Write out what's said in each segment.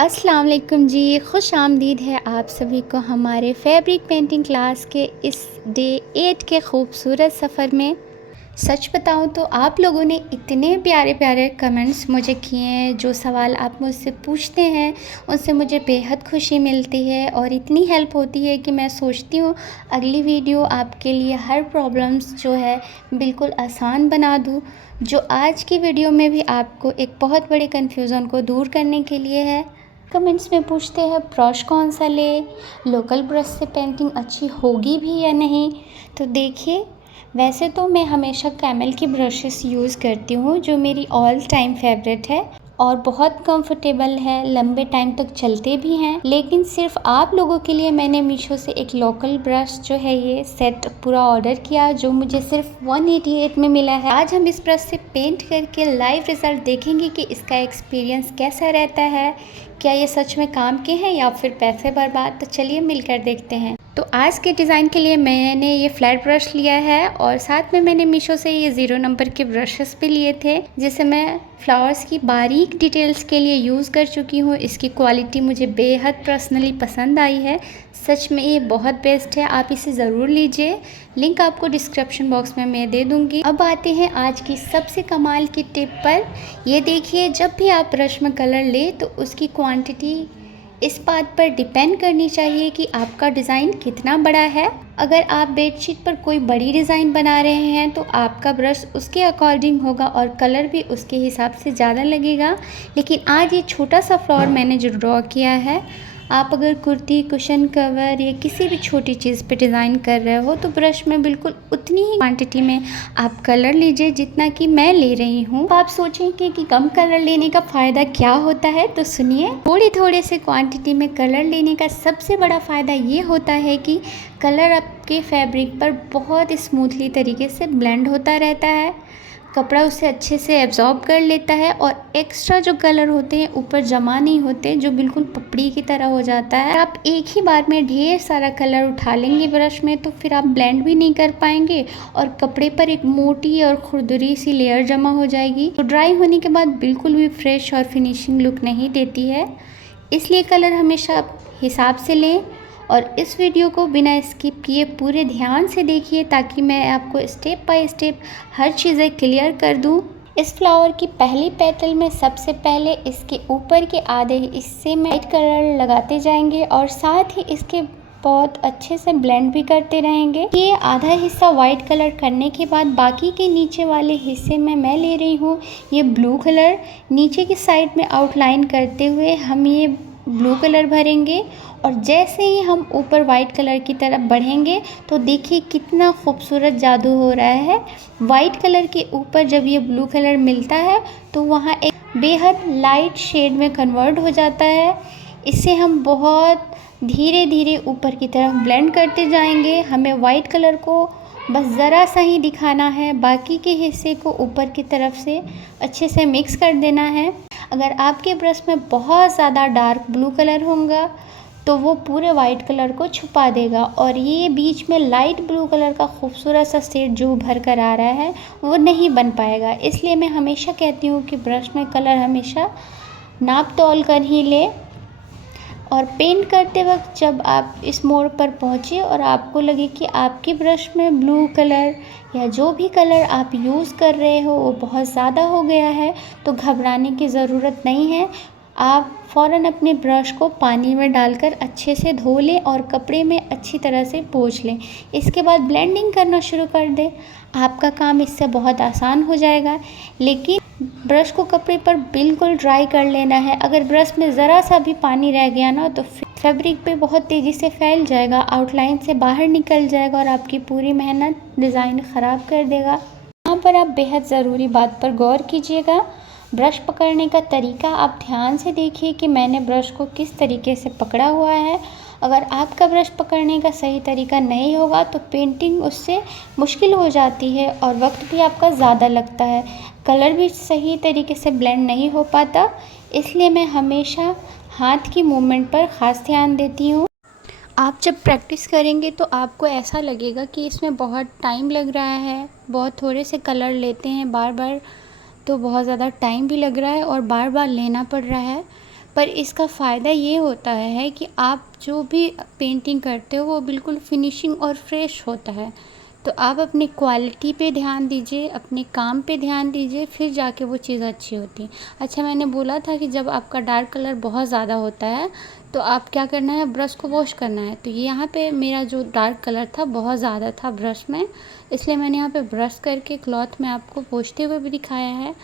अस्सलाम वालेकुम जी, खुश आमदीद है आप सभी को हमारे फैब्रिक पेंटिंग क्लास के इस डे 8 के खूबसूरत सफ़र में। सच बताऊं तो आप लोगों ने इतने प्यारे प्यारे कमेंट्स मुझे किए हैं, जो सवाल आप मुझसे पूछते हैं उनसे मुझे बेहद खुशी मिलती है और इतनी हेल्प होती है कि मैं सोचती हूँ अगली वीडियो आपके लिए हर प्रॉब्लम्स जो है बिल्कुल आसान बना दूँ। जो आज की वीडियो में भी आपको एक बहुत बड़े कन्फ्यूज़न को दूर करने के लिए है। कमेंट्स में पूछते हैं ब्रश कौन सा ले, लोकल ब्रश से पेंटिंग अच्छी होगी भी या नहीं। तो देखिए, वैसे तो मैं हमेशा कैमल की ब्रशेस यूज़ करती हूँ, जो मेरी ऑल टाइम फेवरेट है और बहुत कंफर्टेबल है, लंबे टाइम तक चलते भी हैं। लेकिन सिर्फ आप लोगों के लिए मैंने मीशो से एक लोकल ब्रश जो है ये सेट पूरा ऑर्डर किया, जो मुझे सिर्फ 188 में मिला है। आज हम इस ब्रश से पेंट करके लाइव रिज़ल्ट देखेंगे कि इसका एक्सपीरियंस कैसा रहता है, क्या ये सच में काम के हैं या फिर पैसे बर्बाद। तो चलिए मिलकर देखते हैं। तो आज के डिज़ाइन के लिए मैंने ये फ्लैट ब्रश लिया है और साथ में मैंने मीशो से ये 0 नंबर के ब्रशेस भी लिए थे, जिसे मैं फ्लावर्स की बारीक डिटेल्स के लिए यूज़ कर चुकी हूँ। इसकी क्वालिटी मुझे बेहद पर्सनली पसंद आई है, सच में ये बहुत बेस्ट है, आप इसे ज़रूर लीजिए। लिंक आपको डिस्क्रिप्शन बॉक्स में मैं दे दूँगी। अब आते हैं आज की सबसे कमाल की टिप पर। ये देखिए, जब भी आप ब्रश में कलर ले तो उसकी क्वांटिटी इस बात पर डिपेंड करनी चाहिए कि आपका डिज़ाइन कितना बड़ा है। अगर आप बेडशीट पर कोई बड़ी डिज़ाइन बना रहे हैं तो आपका ब्रश उसके अकॉर्डिंग होगा और कलर भी उसके हिसाब से ज़्यादा लगेगा। लेकिन आज ये छोटा सा फ्लावर मैंने जो ड्रॉ किया है, आप अगर कुर्ती, कुशन कवर या किसी भी छोटी चीज़ पे डिज़ाइन कर रहे हो तो ब्रश में बिल्कुल उतनी ही क्वांटिटी में आप कलर लीजिए जितना कि मैं ले रही हूँ। आप सोचेंगे कि कम कलर लेने का फ़ायदा क्या होता है, तो सुनिए। थोड़े थोड़े से क्वांटिटी में कलर लेने का सबसे बड़ा फ़ायदा ये होता है कि कलर आपके फैब्रिक पर बहुत स्मूथली तरीके से ब्लेंड होता रहता है, कपड़ा उसे अच्छे से एब्जॉर्ब कर लेता है और एक्स्ट्रा जो कलर होते हैं ऊपर जमा नहीं होते, जो बिल्कुल पपड़ी की तरह हो जाता है। आप एक ही बार में ढेर सारा कलर उठा लेंगे ब्रश में तो फिर आप ब्लेंड भी नहीं कर पाएंगे और कपड़े पर एक मोटी और खुरदुरी सी लेयर जमा हो जाएगी, तो ड्राई होने के बाद बिल्कुल भी फ्रेश और फिनिशिंग लुक नहीं देती है। इसलिए कलर हमेशा हिसाब से लें और इस वीडियो को बिना स्किप किए पूरे ध्यान से देखिए, ताकि मैं आपको स्टेप बाय स्टेप हर चीज़ें क्लियर कर दूं। इस फ्लावर की पहली पेटल में सबसे पहले इसके ऊपर के आधे हिस्से में वाइट कलर लगाते जाएंगे और साथ ही इसके बहुत अच्छे से ब्लेंड भी करते रहेंगे। ये आधा हिस्सा वाइट कलर करने के बाद बाकी के नीचे वाले हिस्से में मैं ले रही हूँ ये ब्लू कलर। नीचे की साइड में आउटलाइन करते हुए हम ये ब्लू कलर भरेंगे और जैसे ही हम ऊपर वाइट कलर की तरफ बढ़ेंगे तो देखिए कितना खूबसूरत जादू हो रहा है। वाइट कलर के ऊपर जब ये ब्लू कलर मिलता है तो वहाँ एक बेहद लाइट शेड में कन्वर्ट हो जाता है। इससे हम बहुत धीरे धीरे ऊपर की तरफ ब्लेंड करते जाएंगे। हमें वाइट कलर को बस ज़रा सा ही दिखाना है, बाकी के हिस्से को ऊपर की तरफ से अच्छे से मिक्स कर देना है। अगर आपके ब्रश में बहुत ज़्यादा डार्क ब्लू कलर होगा तो वो पूरे वाइट कलर को छुपा देगा और ये बीच में लाइट ब्लू कलर का खूबसूरत सा शेड जो उभर कर आ रहा है वो नहीं बन पाएगा। इसलिए मैं हमेशा कहती हूँ कि ब्रश में कलर हमेशा नाप तौल कर ही ले। और पेंट करते वक्त जब आप इस मोड़ पर पहुँचे और आपको लगे कि आपके ब्रश में ब्लू कलर या जो भी कलर आप यूज़ कर रहे हो वो बहुत ज़्यादा हो गया है, तो घबराने की ज़रूरत नहीं है। आप फ़ौरन अपने ब्रश को पानी में डालकर अच्छे से धो लें और कपड़े में अच्छी तरह से पोंछ लें। इसके बाद ब्लेंडिंग करना शुरू कर दें। आपका काम इससे बहुत आसान हो जाएगा। लेकिन ब्रश को कपड़े पर बिल्कुल ड्राई कर लेना है। अगर ब्रश में ज़रा सा भी पानी रह गया ना तो फैब्रिक पे बहुत तेज़ी से फैल जाएगा, आउटलाइन से बाहर निकल जाएगा और आपकी पूरी मेहनत डिज़ाइन ख़राब कर देगा। यहाँ पर आप बेहद ज़रूरी बात पर गौर कीजिएगा। ब्रश पकड़ने का तरीका आप ध्यान से देखिए कि मैंने ब्रश को किस तरीके से पकड़ा हुआ है। अगर आपका ब्रश पकड़ने का सही तरीका नहीं होगा तो पेंटिंग उससे मुश्किल हो जाती है और वक्त भी आपका ज़्यादा लगता है, कलर भी सही तरीके से ब्लेंड नहीं हो पाता। इसलिए मैं हमेशा हाथ की मूवमेंट पर ख़ास ध्यान देती हूँ। आप जब प्रैक्टिस करेंगे तो आपको ऐसा लगेगा कि इसमें बहुत टाइम लग रहा है, बहुत थोड़े से कलर लेते हैं बार बार, तो बहुत ज़्यादा टाइम भी लग रहा है और बार बार लेना पड़ रहा है। पर इसका फ़ायदा ये होता है कि आप जो भी पेंटिंग करते हो वो बिल्कुल फिनिशिंग और फ्रेश होता है। तो आप अपनी क्वालिटी पे ध्यान दीजिए, अपने काम पे ध्यान दीजिए, फिर जाके वो चीज़ अच्छी होती है। अच्छा, मैंने बोला था कि जब आपका डार्क कलर बहुत ज़्यादा होता है तो आप क्या करना है, ब्रश को वॉश करना है। तो ये यहाँ पे मेरा जो डार्क कलर था बहुत ज़्यादा था ब्रश में, इसलिए मैंने यहाँ पे ब्रश करके क्लॉथ में आपको पोंछते हुए भी दिखाया है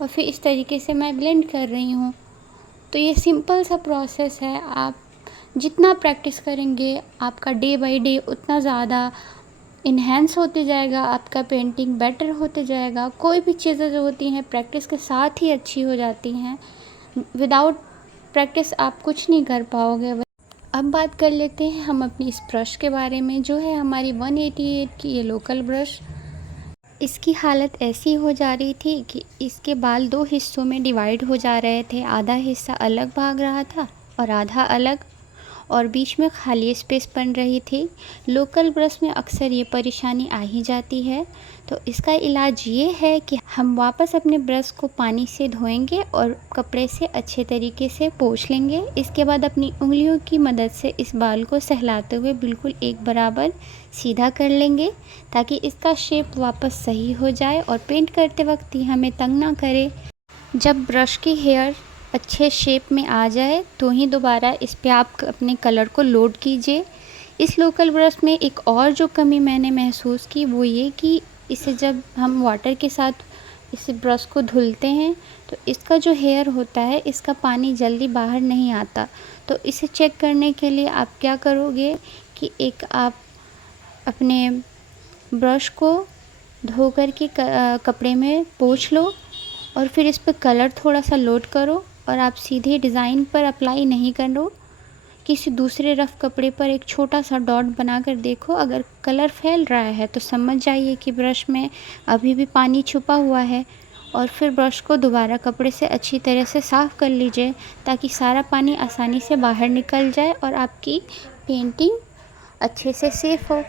और फिर इस तरीके से मैं ब्लेंड कर रही हूँ। तो ये सिंपल सा प्रोसेस है। आप जितना प्रैक्टिस करेंगे आपका डे बाय डे उतना ज़्यादा इन्हेंस होते जाएगा, आपका पेंटिंग बेटर होते जाएगा। कोई भी चीज़ें जो होती हैं प्रैक्टिस के साथ ही अच्छी हो जाती हैं। विदाउट प्रैक्टिस आप कुछ नहीं कर पाओगे। अब बात कर लेते हैं हम अपनी इस ब्रश के बारे में, जो है हमारी 188 की ये लोकल ब्रश। इसकी हालत ऐसी हो जा रही थी कि इसके बाल 2 हिस्सों में डिवाइड हो जा रहे थे। आधा हिस्सा अलग भाग रहा था और आधा अलग, और बीच में खाली स्पेस बन रही थी। लोकल ब्रश में अक्सर ये परेशानी आ ही जाती है। तो इसका इलाज ये है कि हम वापस अपने ब्रश को पानी से धोएंगे और कपड़े से अच्छे तरीके से पोंछ लेंगे। इसके बाद अपनी उंगलियों की मदद से इस बाल को सहलाते हुए बिल्कुल एक बराबर सीधा कर लेंगे, ताकि इसका शेप वापस सही हो जाए और पेंट करते वक्त ही हमें तंग ना करे। जब ब्रश की हेयर अच्छे शेप में आ जाए तो ही दोबारा इस पे आप अपने कलर को लोड कीजिए। इस लोकल ब्रश में एक और जो कमी मैंने महसूस की वो ये कि इसे जब हम वाटर के साथ इस ब्रश को धुलते हैं तो इसका जो हेयर होता है इसका पानी जल्दी बाहर नहीं आता। तो इसे चेक करने के लिए आप क्या करोगे कि एक आप अपने ब्रश को धो कर के कपड़े में पोंछ लो और फिर इस पर कलर थोड़ा सा लोड करो, और आप सीधे डिज़ाइन पर अप्लाई नहीं करो। किसी दूसरे रफ़ कपड़े पर एक छोटा सा डॉट बनाकर देखो। अगर कलर फैल रहा है तो समझ जाइए कि ब्रश में अभी भी पानी छुपा हुआ है, और फिर ब्रश को दोबारा कपड़े से अच्छी तरह से साफ़ कर लीजिए, ताकि सारा पानी आसानी से बाहर निकल जाए और आपकी पेंटिंग अच्छे से सेफ हो।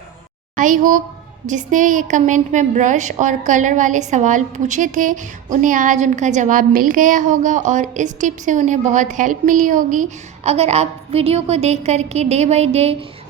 आई होप जिसने ये कमेंट में ब्रश और कलर वाले सवाल पूछे थे उन्हें आज उनका जवाब मिल गया होगा और इस टिप से उन्हें बहुत हेल्प मिली होगी। अगर आप वीडियो को देख कर के डे बाय डे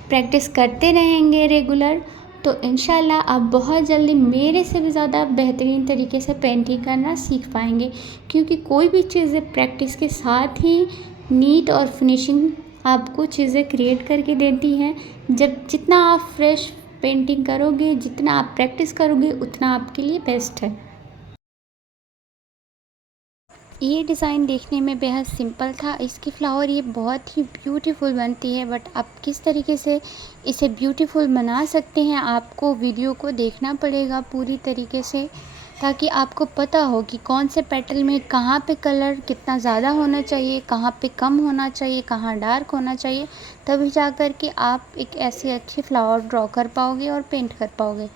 प्रैक्टिस करते रहेंगे रेगुलर, तो इंशाल्लाह आप बहुत जल्दी मेरे से भी ज़्यादा बेहतरीन तरीके से पेंटिंग करना सीख पाएंगे, क्योंकि कोई भी चीज़ें प्रैक्टिस के साथ ही नीट और फिनिशिंग आपको चीज़ें क्रिएट करके देती हैं। जब जितना आप फ्रेश पेंटिंग करोगे, जितना आप प्रैक्टिस करोगे, उतना आपके लिए बेस्ट है। ये डिज़ाइन देखने में बेहद सिंपल था। इसकी फ्लावर ये बहुत ही ब्यूटीफुल बनती है, बट आप किस तरीके से इसे ब्यूटीफुल बना सकते हैं आपको वीडियो को देखना पड़ेगा पूरी तरीके से, ताकि आपको पता हो कि कौन से पेटल में कहाँ पे कलर कितना ज़्यादा होना चाहिए, कहाँ पे कम होना चाहिए, कहाँ डार्क होना चाहिए। तभी जा कर के आप एक ऐसी अच्छी फ्लावर ड्रॉ कर पाओगे और पेंट कर पाओगे।